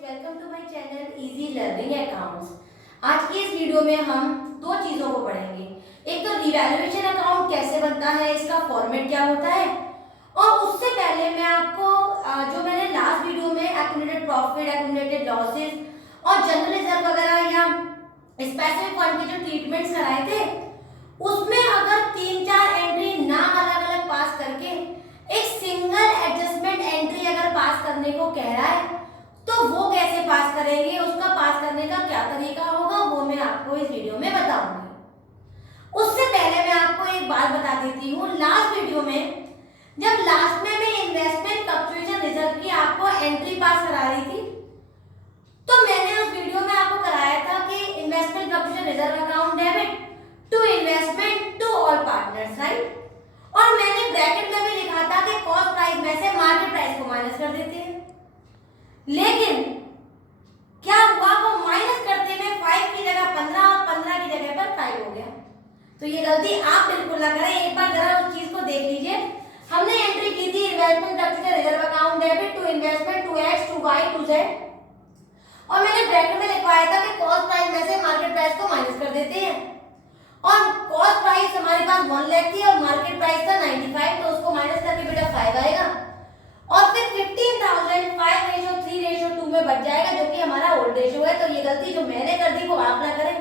Welcome to my channel easy learning accounts. आज की इस वीडियो में हम दो चीजों को पढ़ेंगे। एक तो रिवैल्यूएशन अकाउंट कैसे बनता है, इसका फॉर्मेट क्या होता है, और उससे पहले मैं आपको जो मैंने लास्ट वीडियो में एक्यूमुलेटेड प्रॉफिट, एक्यूमुलेटेड लॉसेस और जनरल रिजर्व वगैरह या स्पेसिफिक फंड के जो ट्रीटमेंट्स कराए थे, उसमें अगर 3-4 एंट्री ना अलग अलग पास करके एक सिंगल एडजस्टमेंट एंट्री अगर पास करने को कह रहा है तो वो कैसे पास करेंगे, उसका पास करने का क्या तरीका होगा, वो मैं आपको इस वीडियो में बताऊंगी। उससे पहले मैं आपको एक बात बता देती हूँ। लास्ट वीडियो में जब लास्ट में मैं इन्वेस्टमेंट फ्लक्चुएशन रिजर्व की आपको एंट्री पास करा रही थी, तो मैंने उस वीडियो में आपको कराया था कि investment fluctuation reserve account debit to investment to all partners, right. और मैंने ब्रैकेट में भी लिखा था कि कॉस्ट प्राइस में से मार्केट प्राइस को माइनस कर देते हैं। लेकिन क्या हुआ, वो माइनस करते में 5 की जगह 15 और 15 की जगह पर 5 हो गया। तो ये गलती आप बिल्कुल ना करें। एक बार जरा उस चीज को देख लीजिए। हमने एंट्री की थी investment fluctuation reserve account debit to investment to X to Y to Z, और मैंने ब्रैकेट में लिखवाया था कि कॉस्ट प्राइस में से मार्केट प्राइस को माइनस कर देते हैं। और कॉस्ट प्राइस हमारे पास 1 लाख थी और मार्केट प्राइस था 95, तो उसको माइनस करके बेटा 5 आएगा और फिर 15,000 5:3:2 में बच जाएगा, जो कि हमारा ओल्ड रेशियो है। तो ये गलती जो मैंने कर दी वो आप ना करें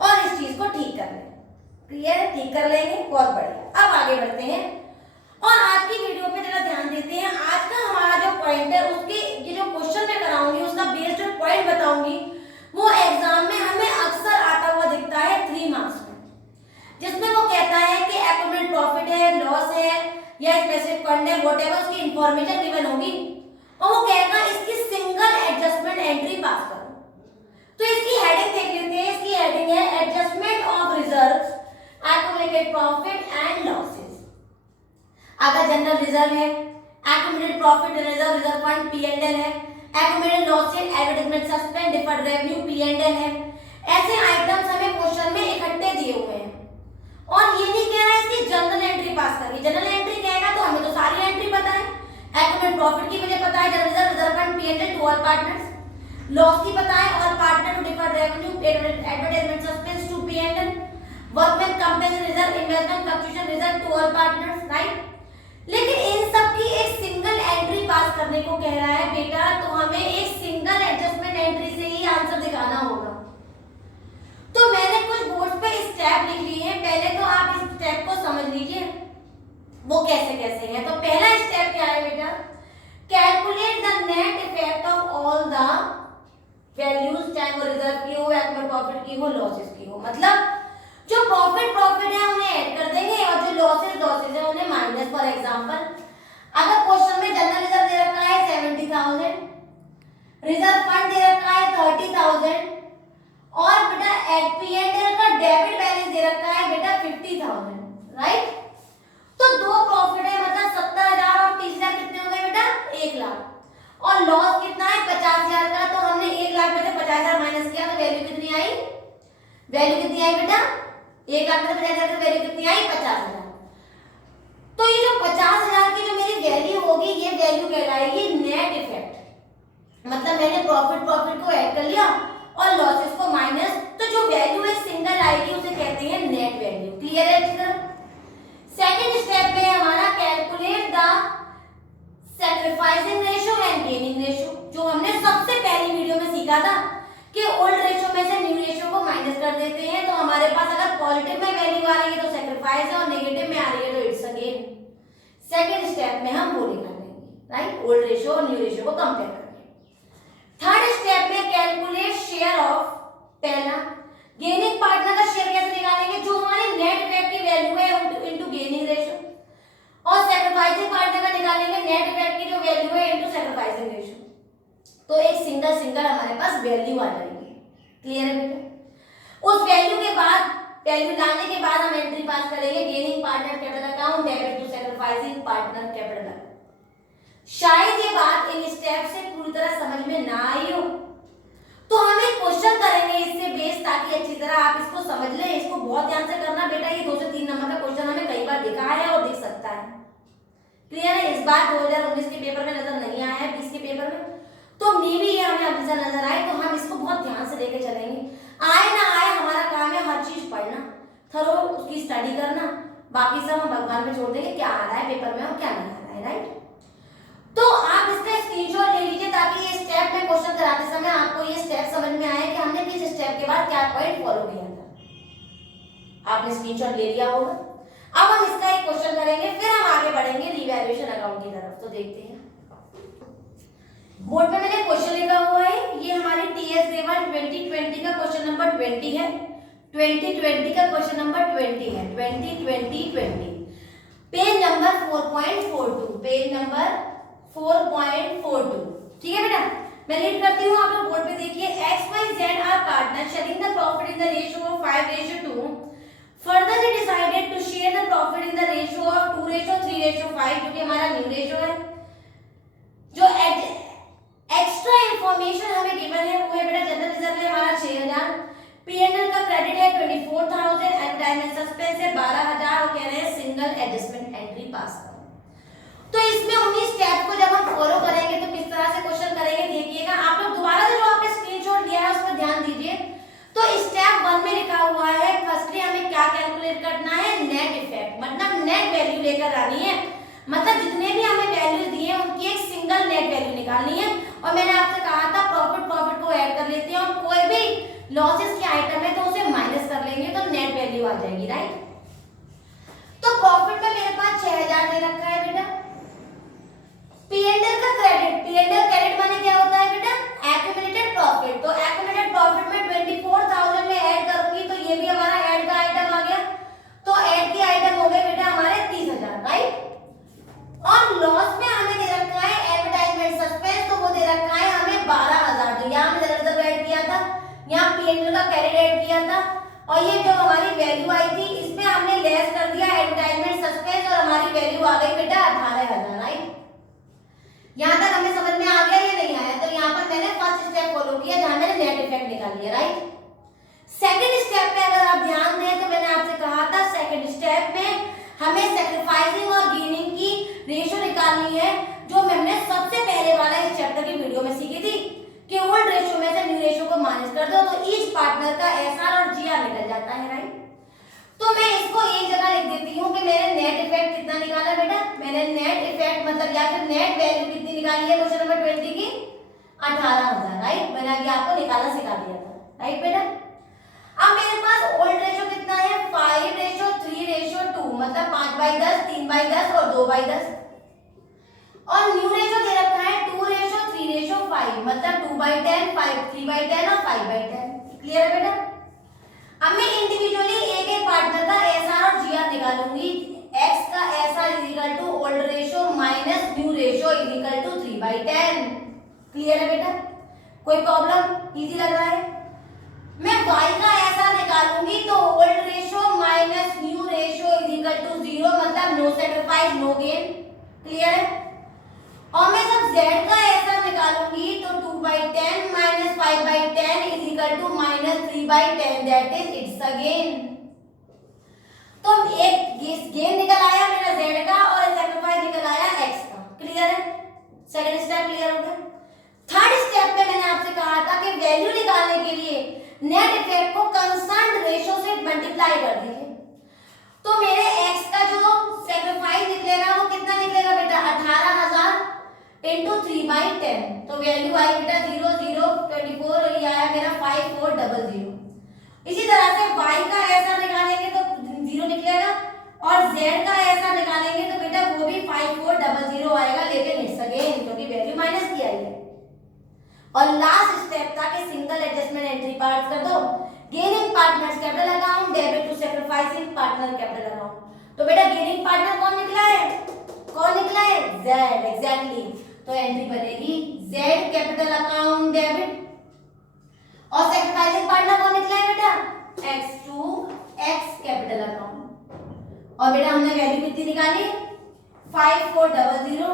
और इस चीज को ठीक कर लें। क्लियर है? ठीक कर लेंगे, बहुत बढ़िया। अब आगे बढ़ते हैं और आज की वीडियो पे जरा ध्यान देते हैं। आज का हमारा जो पॉइंट है, उसके ये जो क्वेश्चन मैं कराऊंगी उसका बेस्ड जो पॉइंट बताऊंगी वो एग्जाम में हमें अक्सर आता हुआ दिखता है 3 मार्क्स में, जिसमें वो कहता है कि एक्यूमुलेटेड प्रॉफिट है, लॉस है या स्पेसिफिक फंड है, व्हाटएवर उसकी इंफॉर्मेशन गिवन होगी, और वो कहेगा इसकी सिंगल एडजस्टमेंट एंट्री पास करो। तो इसकी हेडिंग देख लेते हैं। इसकी हेडिंग है adjustment of reserves, accumulated profit and losses. अगर जनरल रिजर्व है, accumulated profit reserve fund P&L है, accumulated losses advertisement suspend deferred revenue P&L है। ऐसे आइटम्स हमें क्वेश्चन में इकट्ठे दिए हुए हैं और ये नहीं कह रहा है इसकी जनरल एंट्री पास करिए। जनरल एंट्री कहेगा तो हमें तो सारी एंट्री पता है। एक्यूमुलेटेड प्रॉफिट की मुझे पता है, general reserve fund P&L to all partners, loss की पता है all partner to deferred revenue advertisement suspense to P&L, workman compensation reserve investment fluctuation reserve to all partners, right. लेकिन इन सब की एक सिंगल एंट्री पास करने को कह रहा है बेटा, तो हमें एक सिंगल एडजस्टमेंट एंट्री से ही आंसर दिखाना होगा। तो मैंने कुछ बोर्ड पे स्टेप लिख लिए हैं। पहले तो आप इस स्टेप को समझ लीजिए वो कैसे कैसे है। तो पहला स्टेप क्या है बेटा, calculate the net effect of all the values, चाहे वो रिजर्व की हो, एक्यूमुलेटेड प्रॉफिट की हो, लॉसेस की हो। मतलब जो प्रॉफिट है उन्हें ऐड कर देंगे और जो लॉसेस है उन्हें माइनस। फॉर एग्जांपल, अगर क्वेश्चन में जनरल रिजर्व दे रखा है 70,000, रिजर्व फंड दे रखा है 30,000 और बेटा P&L का डेबिट बैलेंस दे रखा है बेटा 50,000, राइट। तो दो प्रॉफिट है, मतलब 70,000 और 30,000 कितने हो गए बेटा, 1 लाख। और लॉस कितना है 50,000 का, तो हमने 1 लाख में से 50,000 माइनस किया तो वैल्यू कितनी आई, बेटा 1 लाख में से 50,000 की वैल्यू कितनी आई, 50,000। तो ये जो 50,000 की जो मेरी वैल्यू होगी, ये वैल्यू कहलाएगी नेट इफेक्ट। मतलब मैंने प्रॉफिट को ऐड कर लिया और लॉसेस को माइनस, तो जो वैल्यू है सिंगल आएगी उसे कहते हैं नेट वैल्यू। क्लियर है अच्छी तरह? सेकंड स्टेप में हमारा calculate the sacrificing ratio and gaining ratio, जो हमने सबसे पहली वीडियो में सीखा था कि ओल्ड रेशियो में से न्यू रेशियो को माइनस कर देते हैं। तो हमारे पास अगर पॉजिटिव में वैल्यू आ रही है तो सैक्रिफाइस है और नेगेटिव में आ रही है तो it's a gain. Second step में हम वो निकाल लेंगे, राइट, ओल्ड रेशियो और न्यू रेशियो को कंपेयर करके। थर्ड स्टेप में कैलकुलेट शेयर ऑफ, पहला गेनिंग पार्टनर का शेयर कैसे निकालेंगे, जो हमारी नेट इफेक्ट की वैल्यू है इनटू गेनिंग रेशियो, और सैक्रिफाइसिंग पार्टनर का निकालेंगे नेट इफेक्ट की जो वैल्यू है इनटू सैक्रिफाइसिंग रेशियो। तो एक सिंगल हमारे पास वैल्यू आ जाएगी। क्लियर है बेटा? उस वैल्यू के बाद, वैल्यू लाने के बाद हम एंट्री पास करेंगे gaining partner capital account debit to sacrificing partner capital account. शायद ये बात इन स्टेप से पूरी तरह समझ में ना आई हो, तो हम एक क्वेश्चन करेंगे इससे बेस, ताकि अच्छी तरह आप इसको समझ लें। इसको बहुत ध्यान से करना बेटा, ये 2 से 3 नंबर का क्वेश्चन हमें कई बार दिखा है और दिख सकता है। क्लियर है? इस बार 2019 के पेपर में नजर नहीं आया है, 20 के पेपर में, तो मे भी ये हमें स्टडी करना, बाकी सब हम भगवान पे छोड़ देंगे क्या आ रहा है पेपर में और क्या नहीं आ रहा है, राइट। तो आप इसका स्क्रीनशॉट ले लीजिए ताकि ये स्टेप में क्वेश्चन कराते समय आपको ये स्टेप समझ में आए कि हमने किस स्टेप के बाद क्या पॉइंट फॉलो किया था। आपने स्क्रीनशॉट ले लिया होगा। अब हम इसका एक क्वेश्चन करेंगे, फिर हम आगे बढ़ेंगे रिवैल्यूएशन अकाउंट की तरफ। तो देखते हैं, बोर्ड पे मैंने क्वेश्चन लिखा हुआ है, ये हमारी टीएस ग्रेड 2020 का क्वेश्चन नंबर 20 है। 2020 का क्वेश्चन नंबर 20 है, 2020 पेज नंबर 4.42, पेज नंबर 4.42। ठीक है बेटा, मैं रीड करती हूँ, आप लोग बोर्ड पे देखिए। XYZ are partner sharing the profit in the ratio of 5:2। Further they decided to share the profit in the ratio of 2:3:5, जो कि हमारा न्यू रेशियो है। जो एक्स्ट्रा इंफॉर्मेशन हमें गिवन है वो है बेटा जनरल रिजर्व है हमारा 6000, पीएनएल का क्रेडिट है 24,000, एडवर्टाइजमेंट सस्पेंस है 12,000 और कह रहे हैं सिंगल एडजस्टमेंट एंट्री पास करो। तो इसमें 19 स्टेप को जब हम फॉलो करेंगे तो किस तरह से क्वेश्चन करेंगे देखिएगा। आप लोग दोबारा से जो आपने स्क्रीनशॉट लिया है उस पर ध्यान दीजिए। तो स्टेप 1 में लिखा हुआ है, फर्स्टली हमें क्या कैलकुलेट करना है, नेट इफेक्ट, मतलब नेट वैल्यू लेकर आनी है। मतलब जितने भी हमें वैल्यूज दिए उनकी एक सिंगल नेट वैल्यू निकालनी है। और मैंने आपसे कहा था प्रॉफिट को ऐड कर लेते हैं और कोई भी लॉसेस के आइटम है तो उसे माइनस कर लेंगे तो नेट वैल्यू आ जाएगी, राइट। तो प्रॉफिट में मेरे पास 6000 दे रखा है बेटा। पीएनएल का क्रेडिट, पीएनएल क्रेडिट माने क्या होता है बेटा, एक्यूमुलेटेड प्रॉफिट। तो एक्यूमुलेटेड प्रॉफिट में 24,000 में ऐड करूंगी तो ये भी हमारा ऐड का आइटम आ गया। तो ऐड के आइटम हो गए बेटा हमारे 30,000, राइट। और लॉस में हमें दे रखा है एडवर्टाइजमेंट सस्पेंस, तो वो दे रखा है हमें 12,000। तो यहाँ हमने रिजर्व ऐड किया था, यहाँ पीएनएल का क्रेडिट ऐड किया था और ये जो हमारी वैल्यू आई थी इसमें हमने लेस कर दिया एडवर्टाइजमेंट सस्पेंस और हमारी वैल्यू आ गई बेटा 18,000, राइट। यहाँ तक हमें समझ में आ गया या नहीं आया। तो यहाँ पर मैंने फर्स्ट स्टेप फॉलो किया जहाँ मैंने नेट इफेक्ट निकाल लिया, राइट। सेकंड स्टेप में अगर आप ध्यान दें तो मैंने आपसे कहा था सेकंड स्टेप में हमें सैक्रिफाइसिंग और गेनिंग की रेशियो निकालनी है, जो हमने सबसे पहले वाला इस चैप्टर की वीडियो में सीखी थी कि ओल्ड रेशियो में से न्यू रेशियो को माइनस कर दो तो ईच पार्टनर का एसआर और जीआर निकल जाता है, राइट। तो मैं इसको एक जगह लिख देती हूँ कि मैंने नेट इफेक्ट कितना निकाला बेटा, मैंने नेट इफेक्ट मतलब या फिर नेट वैल्यू कितनी निकाली है क्वेश्चन नंबर 20 की 18,000, राइट। मैंने अभी आपको निकालना सिखा दिया था, राइट बेटा। अब मेरे पास ओल्ड रेशियो कितना है 5:3:2, मतलब 5/10, 3/10 और 2/10। और न्यू रेशियो दे रखा है 2:3:5, मतलब 2/10, 3/10 और 5/10। क्लियर है बेटा। अब मैं इंडिविजुअली एक एक पार्टनर का एसआर और जीआर निकालूंगी। एक्स का SR equal to old ratio minus new ratio equal to 3/10। Clear है बेटा, कोई प्रॉब्लम, इजी लग रहा है। मैं वाई का एसआर निकालूंगी तो old ratio minus new ratio equal to 0, मतलब no sacrifice no gain. Clear है। और मैं जब z का एसआर निकालूंगी तो 2/10 minus 5/10 is equal to minus 3/10, that is it's again. तो एक गेन निकल आया मेरा z का और सैक्रिफाइस निकल आया x का। क्लियर है, सेकंड स्टेप क्लियर हो गया। थर्ड स्टेप में मैंने आपसे कहा था कि वैल्यू निकालने के लिए नेट इफेक्ट को कंसर्न्ड रेशियो से मल्टीप्लाई कर दीजिए। तो मेरे x का जो सैक्रिफाइस निकलेगा वो कितना निकलेगा बेटा 18,000 into 3/10। तो वैल्यू आई बेटा 0 0 24, ये आया मेरा 5400। इसी तरह से y का ऐसा निकालेंगे तो 0 निकलेगा और z का ऐसा निकालेंगे तो बेटा वो भी 5400 आएगा, लेकिन इट्स अगेन क्योंकि वैल्यू माइनस की आई है। और लास्ट स्टेप था कि सिंगल एडजस्टमेंट एंट्री पार्ट्स कर दो, gaining partners capital account, debit to sacrificing partner capital account. तो बेटा गेनिंग पार्टनर कौन निकला है, z, एग्जैक्टली। तो एंट्री बनेगी z कैपिटल अकाउंट डेबिट। और सैक्रिफाइसिंग पार्टनर कौन निकला है बेटा x to x capital account. और बेटा हमने वैल्यू कितनी निकाली 5400,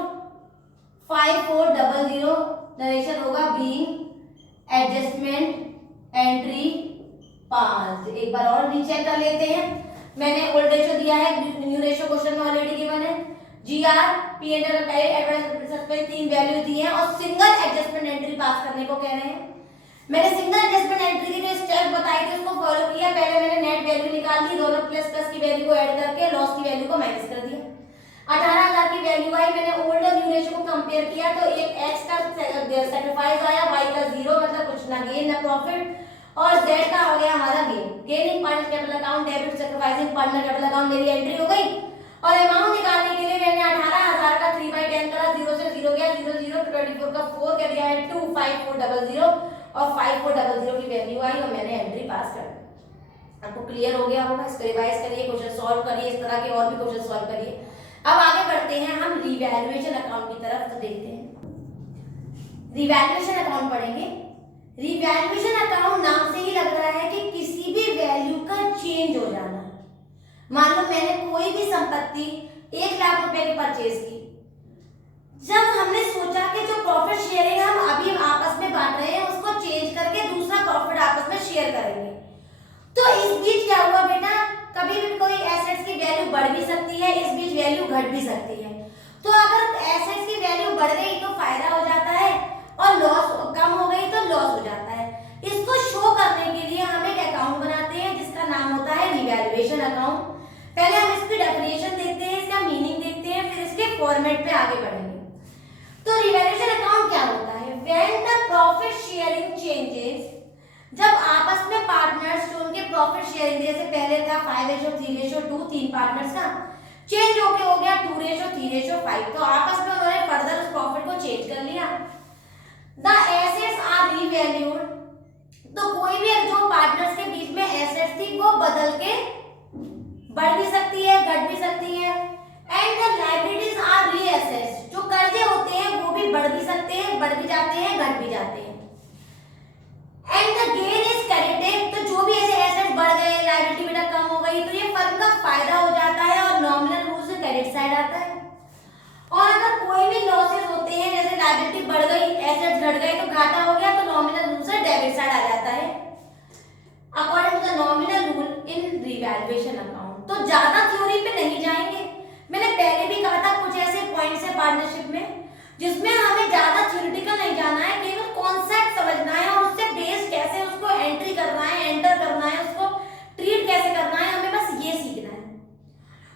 5400 नरेशन होगा बीइंग एडजस्टमेंट एंट्री पास। एक बार और रीचेक कर लेते हैं। मैंने ओल्ड रेशियो दिया है, न्यू रेशियो क्वेश्चन में ऑलरेडी गिवन है, जीआर पीएनएल का एडवर्टाइजमेंट सस्पेंस 3 वैल्यू दी हैं और सिंगल एडजस्टमेंट एंट्री पास करने को कह रहे हैं। मैंने सिंगल एडजस्टमेंट एंट्री की जो स्टेप बताई थी उसको फॉलो किया। पहले मैंने नेट वैल्यू निकाल ली, दोनों प्लस प्लस की वैल्यू को ऐड करके लॉस की वैल्यू को माइनस कर दिया। 18,000 की वैल्यू आई, मैंने ओल्ड और न्यू रेशियो को कंपेयर किया तो एक x का सैक्रिफाइस आया, y का 0 मतलब कुछ ना गेन ना प्रॉफिट, और z का हो गया हमारा gain. Gaining partner capital account, debit sacrificing partner capital account मेरी एंट्री हो गई। और अमाउंट निकालने के लिए मैंने 18,000 का 3/10 करा, 0 से 0 गया, 0 0 to 24 का 4 कर दिया है 25400 और 5400 की वैल्यू आई और मैंने एंट्री पास कर दी। आपको क्लियर हो गया होगा। इसको रिवाइज करिए, क्वेश्चन सॉल्व करिए, इस तरह के और भी क्वेश्चन सॉल्व करिए। अब आगे बढ़ते हैं हम रिवैल्यूएशन अकाउंट की तरफ। तो देखते हैं रिवैल्यूएशन अकाउंट पढ़ेंगे। रिवैल्यूएशन अकाउंट नाम से ही लग रहा है कि किसी भी वैल्यू का चेंज हो जाना। मान लो मैंने कोई भी संपत्ति 1 लाख रुपए की परचेज की, जब हमने सोचा कि जो प्रॉफिट शेयरिंग हम अभी आपस में बांट रहे हैं उसको चेंज करके दूसरा प्रॉफिट आपस में शेयर करेंगे, तो इस बीच क्या हुआ बेटा, कभी भी कोई एसेट्स की वैल्यू बढ़ भी सकती है, इस बीच वैल्यू घट भी सकती है। तो अगर एसेट्स की वैल्यू बढ़ गई तो फायदा हो जाता है और लॉस कम हो गई तो लॉस हो जाता है। इसको शो करने के लिए हम एक अकाउंट बनाते हैं जिसका नाम होता है रिवैल्यूएशन अकाउंट। पहले हम इसकी डेफिनेशन देखते हैं, इसका मीनिंग देखते हैं, फिर इसके फॉर्मेट पे आगे बढ़ेंगे। तो रिवैल्यूएशन अकाउंट क्या होता है? When the profit sharing changes, जब आपस में पार्टनर्स जो उनके प्रॉफिट शेयरिंग जैसे पहले था 5:3:2 तीन पार्टनर्स का, चेंज होके हो गया 2:3:5, तो आपस में उन्होंने फर्दर उस प्रॉफिट को चेंज कर लिया। द एसेट्स आर रीवैल्यूड, तो कोई भी जो पार्टनर्स के बीच में एसेट्स थी वो बदल के बढ़ भी सकती है, घट भी सकती है। And the liabilities are reassessed, जो कर्जे होते हैं वो भी बढ़ भी सकते हैं, बढ़ भी जाते हैं, घट भी जाते हैं। And the gain is credited, तो जो भी ऐसे एसेट्स बढ़ गए, लायबिलिटी बेटा कम हो गई, तो ये फर्म का फायदा हो जाता है और नॉमिनल रूल से क्रेडिट साइड आता है। और अगर कोई भी लॉसेस होते हैं, जैसे लायबिलिटी बढ़ गई, एसेट्स घट गए तो घाटा हो गया, तो नॉमिनल रूल से डेबिट साइड आ जाता है according to the nominal rule in revaluation account. तो ज्यादा थ्योरी पे नहीं जाएंगे, मैंने पहले भी कहा था कुछ ऐसे पॉइंट्स है पार्टनरशिप में जिसमें हमें ज्यादा थ्योरेटिकल नहीं जाना है, केवल कॉन्सेप्ट समझना है और उससे बेस कैसे उसको एंट्री करना है, एंटर करना है, उसको ट्रीट कैसे करना है, हमें बस ये सीखना है।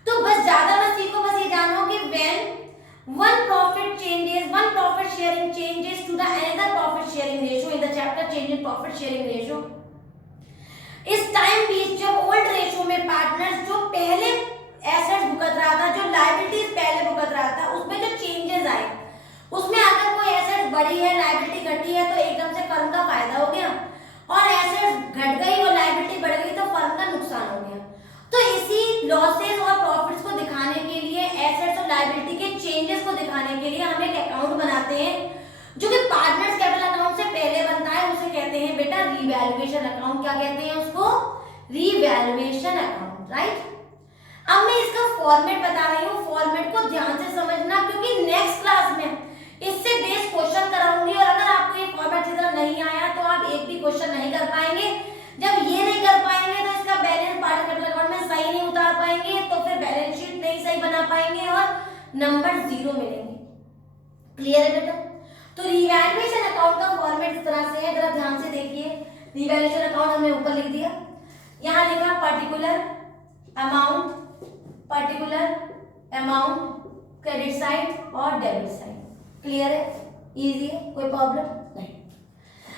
तो बस ज्यादा मत सीखो, बस ये जानो कि when one profit sharing changes to the another profit sharing ratio in the chapter change in profit sharing ratio, इस टाइम बीच जब ओल्ड रेशियो में पार्टनर्स जो पहले एसेट्स भुगत रहा था, जो लायबिलिटीज पहले भुगत रहा था, उसमें जो चेंजेस आए, उसमें अगर कोई एसेट्स बढ़ी है, लायबिलिटी घटी है, तो एकदम से फर्म का फायदा हो गया, और एसेट्स घट गई और लायबिलिटी बढ़ गई तो फर्म का नुकसान हो गया। तो इसी लॉसेस और प्रॉफिट्स को दिखाने के लिए, एसेट्स और लायबिलिटी के चेंजेस को दिखाने के लिए हम एक अकाउंट बनाते हैं जो कि पार्टनर्स कैपिटल अकाउंट से पहले बनता है, उसे कहते हैं बेटा रिवैल्यूएशन अकाउंट। क्या कहते हैं उसको? Revaluation account, right. अब मैं इसका फॉर्मेट बता रही हूँ, फॉर्मेट को ध्यान से समझना क्योंकि नेक्स्ट क्लास में इससे बेस्ड क्वेश्चन कराऊंगी, और अगर आपको ये फॉर्मेट की तरह नहीं आया तो आप एक भी क्वेश्चन नहीं कर पाएंगे। जब ये नहीं कर पाएंगे तो इसका बैलेंस पार्टनर कैपिटल अकाउंट में सही नहीं उतार पाएंगे, तो फिर बैलेंस शीट नहीं सही बना पाएंगे और नंबर 0 मिलेंगे। क्लियर है बेटा? तो रिवैल्यूएशन अकाउंट का फॉर्मेट इस तरह से है, जरा ध्यान से देखिए। रिवैल्यूएशन अकाउंट हमने ऊपर लिख दिया, यहाँ लिखा पर्टिकुलर अमाउंट क्रेडिट साइड और डेबिट साइड। क्लियर है? इजी है, कोई प्रॉब्लम नहीं।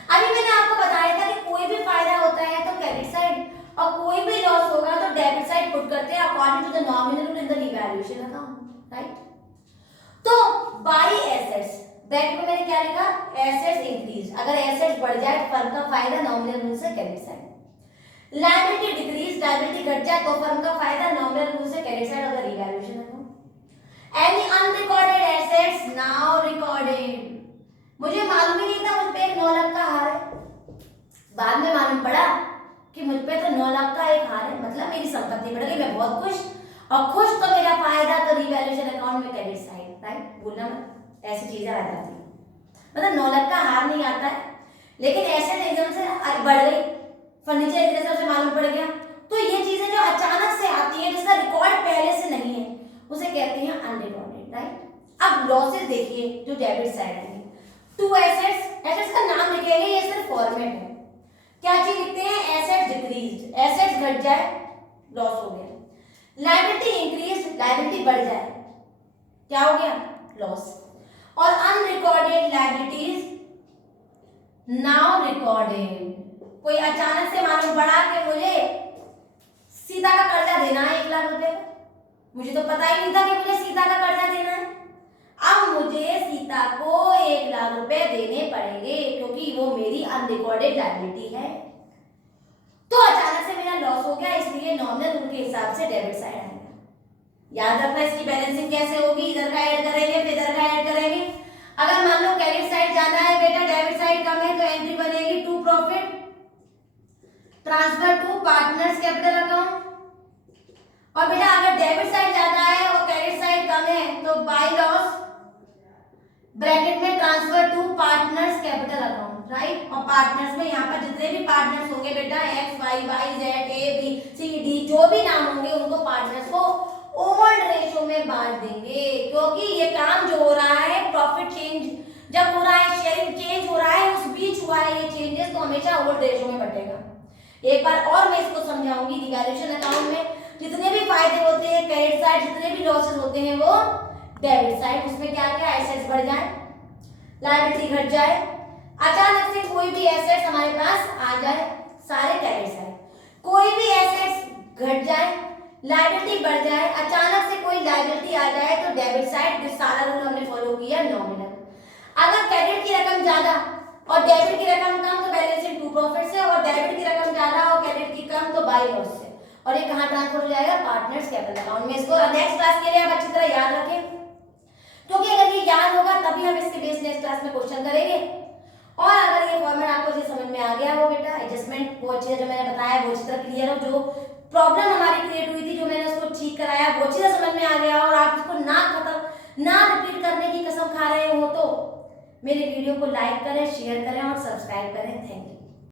अभी मैंने आपको बताया था कि कोई भी फायदा होता है तो क्रेडिट साइड, और कोई भी लॉस होगा तो डेबिट साइड पुट करते हैं according to the nominal rule in the revaluation account, right. तो बाई एसेट्स, ब्रैकेट में मैंने क्या लिखा? एसेट्स इंक्रीज, अगर एसेट्स बढ़ जाए फर्म का फायदा नॉमिनल रूल से credit side. Liability decrease, liability घट जाए तो फर्म का फायदा नॉमिनल रूल से credit side of the revaluation account. Any unrecorded assets now recorded, मुझे मालूम ही नहीं था मुझ पे एक 9 लाख का हार है, बाद में मालूम पड़ा कि मुझ पे तो 9 लाख का एक हार है, मतलब मेरी संपत्ति बढ़ गई, मैं बहुत खुश, और खुश तो मेरा फायदा तो रिवैल्यूएशन अकाउंट में क्रेडिट साइड, राइट। भूलना मत, ऐसी चीजें आ जाती है, मतलब 9 लाख का हार नहीं आता है, लेकिन एसेट एकदम से बढ़ गई, फर्नीचर एकदम से मालूम पड़ गया, तो ये चीजें जो अचानक से आती है जिसका रिकॉर्ड पहले से नहीं है उसे कहते हैं अनरिकॉर्डेड, राइट। अब लॉसेस देखिए जो डेबिट साइड है, 2 एसेट्स का नाम लिखेंगे, ये सिर्फ फॉर्मेट है। क्या चीज लिखते हैं, एसेट्स डिक्रीज्ड, एसेट्स घट जाए लॉस हो गया, लायबिलिटी इंक्रीज, लायबिलिटी बढ़ जाए क्या हो गया, लॉस, और अनरिकॉर्डेड लायबिलिटीज नाउ रिकॉर्डेड। कोई अचानक से मालूम पड़ा कि मुझे सीता का कर्जा देना है 1 लाख रुपए, मुझे तो पता ही नहीं था कि मुझे सीता का कर्जा देना है। अब मुझे सीता को 1 लाख रुपए देने पड़ेंगे क्योंकि वो मेरी अनरिकॉर्डेड लायबिलिटी है। तो अचानक से मेरा लॉस हो गया, इसलिए नॉमिनल रूल के हिसाब से डेबिट साइड आएगा। याद रखना इसकी बैलेंसिंग कैसे होगी, इधर का ऐड करेंगे फिर इधर का ऐड करेंगे। अगर मान लो क्रेडिट साइड ज्यादा है बेटा, डेबिट साइड कम है, तो एंट्री बनेगी to profit transfer to partners capital account. और बेटा अगर डेबिट साइड ज्यादा है और क्रेडिट साइड कम है तो बाय लॉस ब्रैकेट में transfer to partners capital account, right. और पार्टनर्स में यहाँ पर जितने भी पार्टनर्स होंगे बेटा X Y Y Z A B C D जो भी नाम होंगे उनको पार्टनर्स को ओल्ड रेशो में बांट देंगे, क्योंकि ये काम जो हो रहा है प्रॉफिट चेंज जब हो रहा है, शेयरिंग चेंज हो रहा है, उस बीच हुआ है ये चेंजेस, तो हमेशा ओल्ड रेशो में बटेगा। एक बार और मैं इसको समझाऊंगी। रिवैल्यूएशन अकाउंट में जितने भी फायदे होते हैं क्रेडिट साइड, जितने भी लॉसेस होते हैं वो डेबिट साइड। उसमें क्या क्या, एसेट्स बढ़ जाए, लायबिलिटी घट जाए, अचानक से कोई भी एसेट्स हमारे पास आ जाए, सारे क्रेडिट साइड, कोई भी एसेट्स घट जाए, लायबिलिटी बढ़ जाए, अचानक से कोई लायबिलिटी आ जाए तो डेबिट साइड। सारा रूल हमने फॉलो किया नॉमिनल। अगर क्रेडिट की रकम ज्यादा और डेबिट की रकम कम तो बैलेंसिंग टू प्रॉफिट से, और डेबिट की रकम ज्यादा और क्रेडिट की कम तो बाय लॉस से। और ये कहां ट्रांसफर हो जाएगा, पार्टनर्स कैपिटल अकाउंट में। इसको नेक्स्ट क्लास के लिए आप अच्छी तरह याद रखें, क्योंकि अगर ये याद होगा तभी हम इसके बेस नेक्स्ट क्लास में क्वेश्चन करेंगे। और अगर ये फॉर्मेट आपको जो समझ में आ गया हो बेटा, एडजस्टमेंट वो चीजें जो मैंने बताया वो अच्छी तरह क्लियर हो, जो प्रॉब्लम हमारी क्रिएट हुई थी जो मैंने उसको ठीक कराया वो चीजें समझ में आ गया, और आप इसको ना रिपीट करने की कसम खा रहे हो तो मेरे वीडियो को लाइक करें, शेयर करें और सब्सक्राइब करें। Thank you.